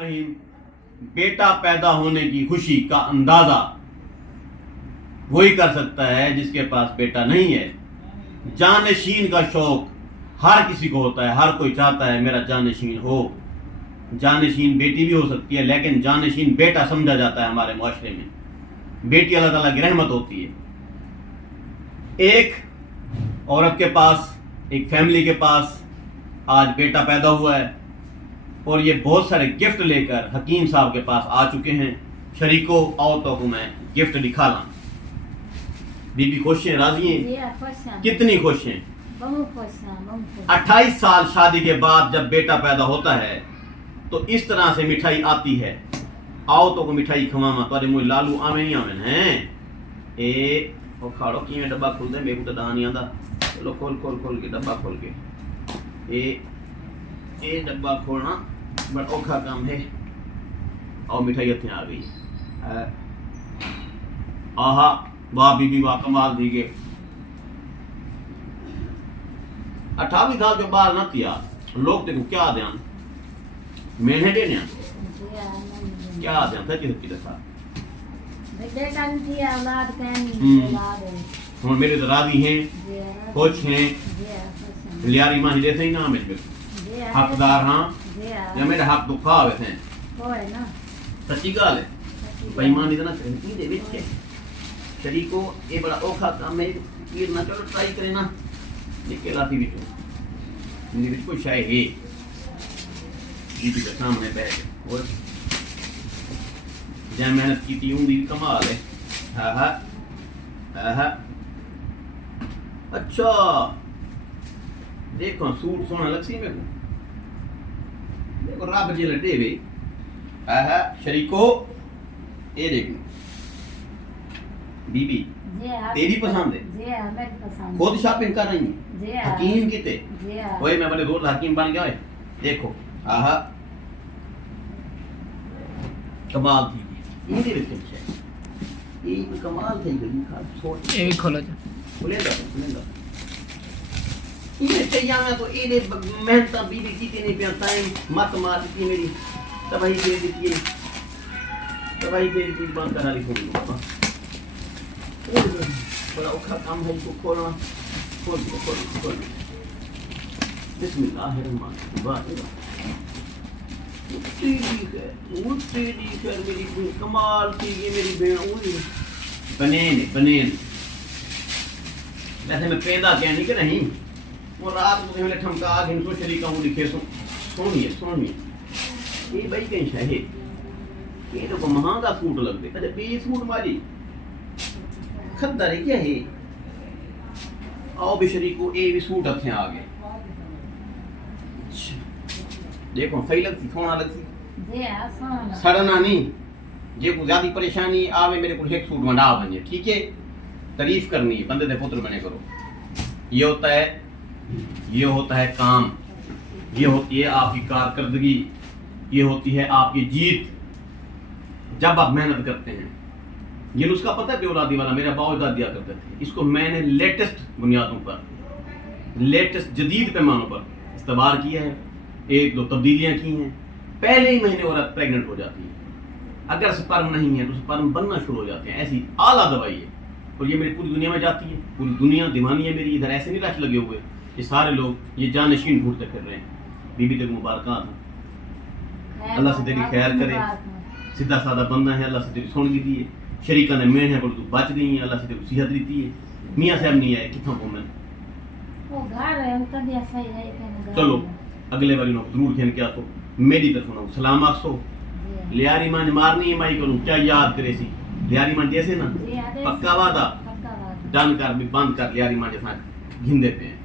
رحیم، بیٹا پیدا ہونے کی خوشی کا اندازہ وہی کر سکتا ہے جس کے پاس بیٹا نہیں ہے۔ جانشین کا شوق ہر کسی کو ہوتا ہے، ہر کوئی چاہتا ہے میرا جانشین ہو۔ جانشین بیٹی بھی ہو سکتی ہے، لیکن جانشین بیٹا سمجھا جاتا ہے ہمارے معاشرے میں۔ بیٹی اللہ تعالیٰ کی رحمت ہوتی ہے۔ ایک عورت کے پاس، ایک فیملی کے پاس آج بیٹا پیدا ہوا ہے، اور یہ بہت سارے گفٹ لے کر حکیم صاحب کے پاس آ چکے ہیں۔ شریکو عورتوں کو میں گفٹ دکھا لاں۔ بی بی خوش ہیں، راضی ہیں؟ کتنی خوش ہیں؟ 28 سال شادی کے بعد جب بیٹا پیدا ہوتا ہے تو اس طرح سے مٹھائی آتی ہے۔ آؤ تو کو مٹھائی کھواما تارے مجھے لالو آویں نہیں آویں ہیں۔ اے او کھاڑو کیویں ڈبا کھول دے، میرے کو تو ڈان نہیں آندا۔ چلو کھول کے ڈبا کھول کے۔ اے ڈبا کھولنا بڑا اوکھا کام ہے۔ اور مٹھائی ہتھیں آ گئی۔ آہا واہ بی بی واہ، کمال دی گئے۔ 28 سال جو بال نہ کیا لوگ دیکھو کیا دیاں میں دینے کیا دیاں سچی سچی دسا ہوں میرے تو راضی ہیں، خوش ہیں، لیاری ماں دے سے ہی نام ہے، حقدار ہاں یا میرے حق تو کھا ہوئے تھے۔ سچی گال ہے بھائی ماں نہیں دینا چاہیے دے بچے شریکو یہ بڑا اوکھا کام ہے۔ پیر نہ چلو ٹرائی کرے نا نکلا تھی بچوں میری بچ کوئی شاید ہے جی کے سامنے بیٹھ اور جہاں محنت کی تھی ہوں بھی کمال ہے۔ اچھا دیکھو سوٹ سونا لگ سی میرے کو، دیکھو رب جی لٹے ہوئے۔ شریکو یہ دیکھو بی بی تیری پسند ہے، خود شاپنگ کر رہی ہیں۔ حکیم کتے ہوئے میں بڑے روز حکیم بن گیا ہے۔ دیکھو آہا کمال تھی یہ بھی رکھت ہے، یہ بھی کمال تھی گئی سوچ یہ بھی کھولا جا کھلے گا یہ چاہیے میں تو یہ محنت بی بی کی نہیں پیا ٹائم مت مار دیتی میری تباہی دے دیتی ہے، تباہی دے دیتی بند کرا لی کھول بابا بڑا اوکھا کام ہے اس کو کھولنا۔ کھول دو بسم اللہ الرحمن الرحیم۔ تیری خیر میری کمال کی یہ میری بہن بنین ویسے میں پیدا کیا نہیں کہ نہیں وہ رات کو ہمیں ٹھمکا آگ ہم سو شریکہ ہوں لکھے سونی یہ بھائی کہیں شاہد یہ تو مہنگا سوٹ لگ دے۔ اچھا بی سوٹ ماری خدر کیا ہے؟ آؤ بھی شریکو اے بھی سوٹ ہتھیں آگے دیکھو صحیح لگ سی سونا لگ سی سڑنا نہیں۔ جے کو زیادہ پریشانی آوے میرے کو ایک سوٹ منڈا بنجے ٹھیک ہے، تعریف کرنی ہے بندے دے پتر بنے کرو۔ یہ ہوتا ہے کام، یہ ہوتی ہے آپ کی کارکردگی، یہ ہوتی ہے آپ کی جیت جب آپ محنت کرتے ہیں۔ یہ نسخہ پتہ ہے بے اولادی والا میرے ابا اجداد دیا کرتے تھے، اس کو میں نے لیٹسٹ بنیادوں پر، لیٹسٹ جدید پیمانوں پر استعمال کیا ہے۔ 1-2 تبدیلیاں کی ہیں۔ پہلے ہی مہینے عورت پریگننٹ ہو جاتی ہے، اگر سپرم نہیں ہے تو سپرم بننا شروع ہو جاتے ہیں، ایسی اعلیٰ دوائی ہے، اور یہ میری پوری دنیا میں جاتی ہے۔ پوری دنیا دیوانی ہے میری، ادھر ایسے نہیں رش لگے ہوئے، یہ سارے لوگ یہ جانشین ڈھونڈتے پھر رہے ہیں۔ بی بی تک مبارکات ہیں، اللہ سے تیری خیر کرے، سیدھا سادہ بندہ ہے، اللہ سے تیری سن دی ہے، شریکہ نے میں ہے بول تو بچ گئی ہیں، اللہ سے تیری صحت دیتی ہے۔ میاں صاحب نہیں آئے کتنا کو میں چلو اگلے باری نو ضرور کھین کیا تو میری طرف نو سلام آکسو لیاری مان مارنی ہے مائی کروں کیا یاد کرے سی لیاری مان جیسے نا پکا وعدہ ڈن کر بھی بند کر لیاری مان جیسا گھندے پہ ہیں۔